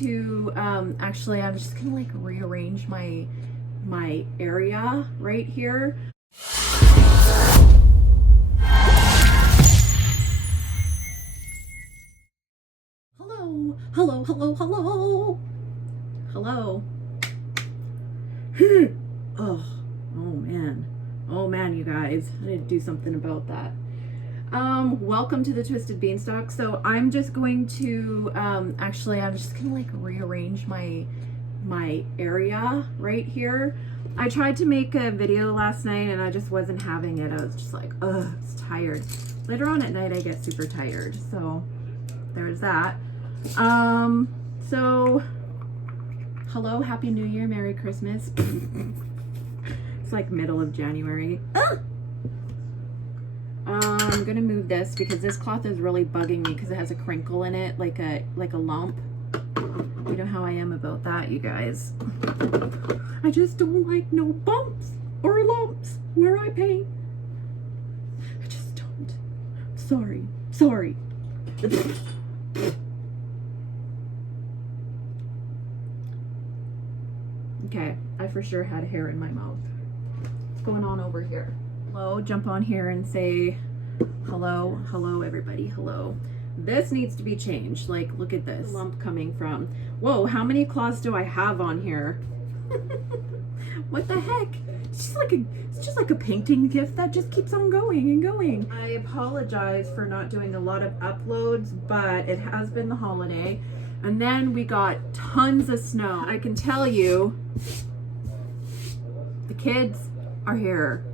to actually, I'm just gonna like rearrange my area right here. Hello. Oh man, you guys, I need to do something about that. Welcome to the Twisted Beanstalk. So I'm just going to actually, I'm just gonna like rearrange my area right here. I tried to make a video last night and I just wasn't having it. I was just like, ugh, it's tired. Later on at night I get super tired, so there's that. So hello, Happy New Year, Merry Christmas. It's like middle of January. I'm gonna move this because this cloth is really bugging me because it has a crinkle in it, like a lump. You know how I am about that, you guys. I just don't like no bumps or lumps where I paint. I just don't. Sorry. Okay, I for sure had hair in my mouth. What's going on over here? Hello, jump on here and say hello everybody, hello. This needs to be changed. Like, look at this lump coming from. Whoa, how many claws do I have on here? What the heck? It's just like a painting gift that just keeps on going and going. I apologize for not doing a lot of uploads, but it has been the holiday. And then we got tons of snow. I can tell you, the kids are here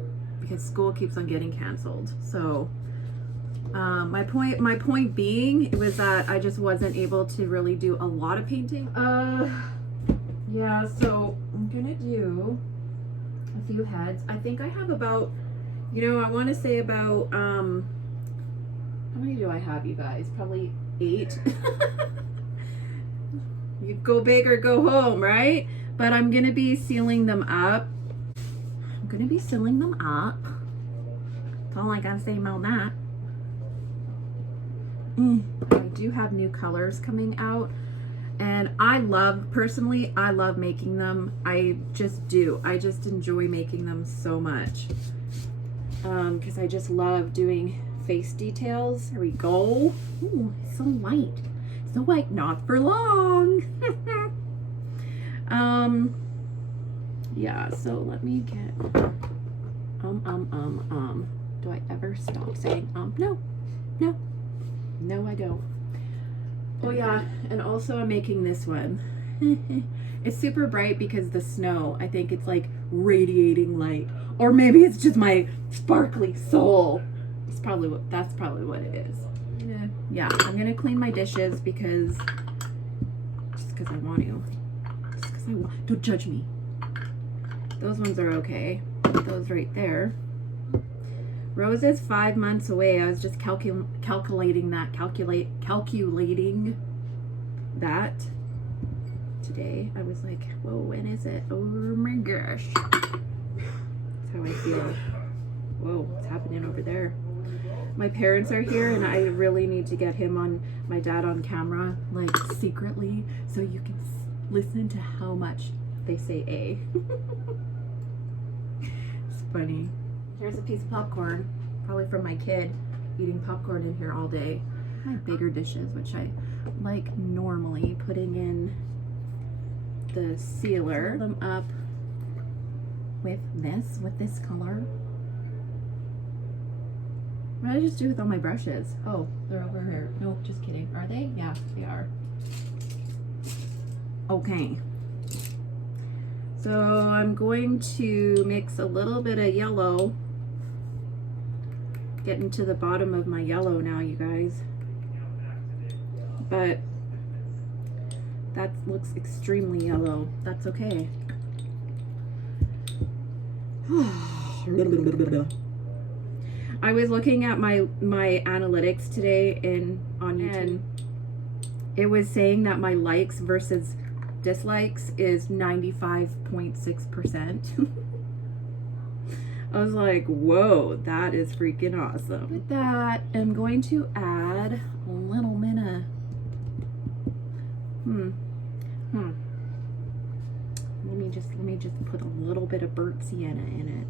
because school keeps on getting canceled. So my point being was that I just wasn't able to really do a lot of painting. Yeah, so I'm gonna do a few heads. I think I have about, I want to say about, how many do I have, you guys? Probably 8. You go big or go home, right? But I'm gonna be sealing them up. That's all I gotta say about that. I do have new colors coming out, and personally I love making them. I just do. I just enjoy making them so much. Because I just love doing face details. Here we go. Ooh, so light. So white, not for long. Yeah, so let me get do I ever stop saying no I don't. Oh yeah, and also I'm making this one. It's super bright because the snow, I think it's like radiating light, or maybe it's just my sparkly soul. That's probably what it is. Yeah, I'm gonna clean my dishes because I want to. Don't judge me. Those ones are okay. Those right there. Rose is 5 months away. I was just calculating that today. I was like, whoa, when is it? Oh my gosh. That's how I feel. Whoa, what's happening over there? My parents are here and I really need to get my dad on camera, like secretly, so you can listen to how much they say A. It's funny. Here's a piece of popcorn, probably from my kid eating popcorn in here all day. My bigger dishes, which I like normally putting in the sealer. Fill them up with this color. What did I just do with all my brushes? Oh, they're over here. No, just kidding. Are they? Yeah, they are. Okay. So I'm going to mix a little bit of yellow. Getting to the bottom of my yellow now, you guys. But that looks extremely yellow. That's okay. I was looking at my analytics today on YouTube, and it was saying that my likes versus dislikes is 95.6%. I was like, whoa, that is freaking awesome. With that, I'm going to add a little bit of Let me just put a little bit of burnt sienna in it.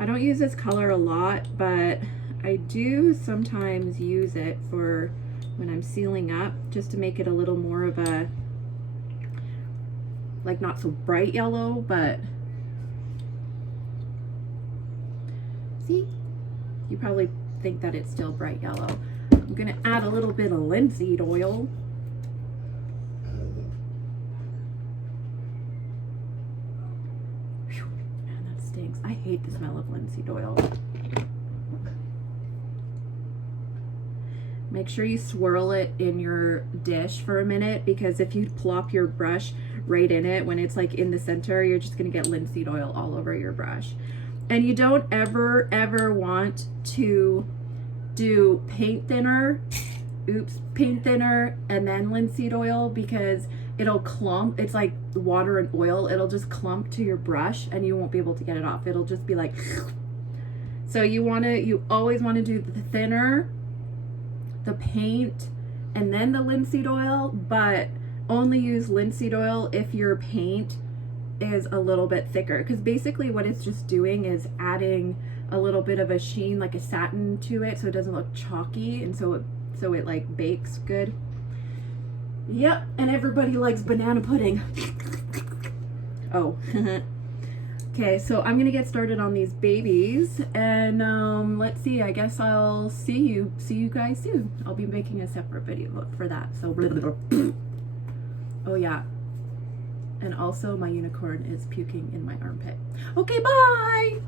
I don't use this color a lot, but I do sometimes use it for when I'm sealing up, just to make it a little more of a, like, not so bright yellow, but see, you probably think that it's still bright yellow. I'm gonna add a little bit of linseed oil. Whew, man, that stinks. I hate the smell of linseed oil. Make sure you swirl it in your dish for a minute, because if you plop your brush right in it when it's like in the center, you're just gonna get linseed oil all over your brush. And you don't ever want to do paint thinner, paint thinner and then linseed oil, because it'll clump. It's like water and oil. It'll just clump to your brush and you won't be able to get it off. It'll just be like, so you always want to do the thinner, the paint, and then the linseed oil, but only use linseed oil if your paint is a little bit thicker, because basically what it's just doing is adding a little bit of a sheen, like a satin, to it, so it doesn't look chalky, and so it like bakes good. Yep, and everybody likes banana pudding. Oh. Okay, so I'm gonna get started on these babies, and let's see, I guess I'll see you guys soon. I'll be making a separate video for that. So oh yeah, and also my unicorn is puking in my armpit. Okay, bye.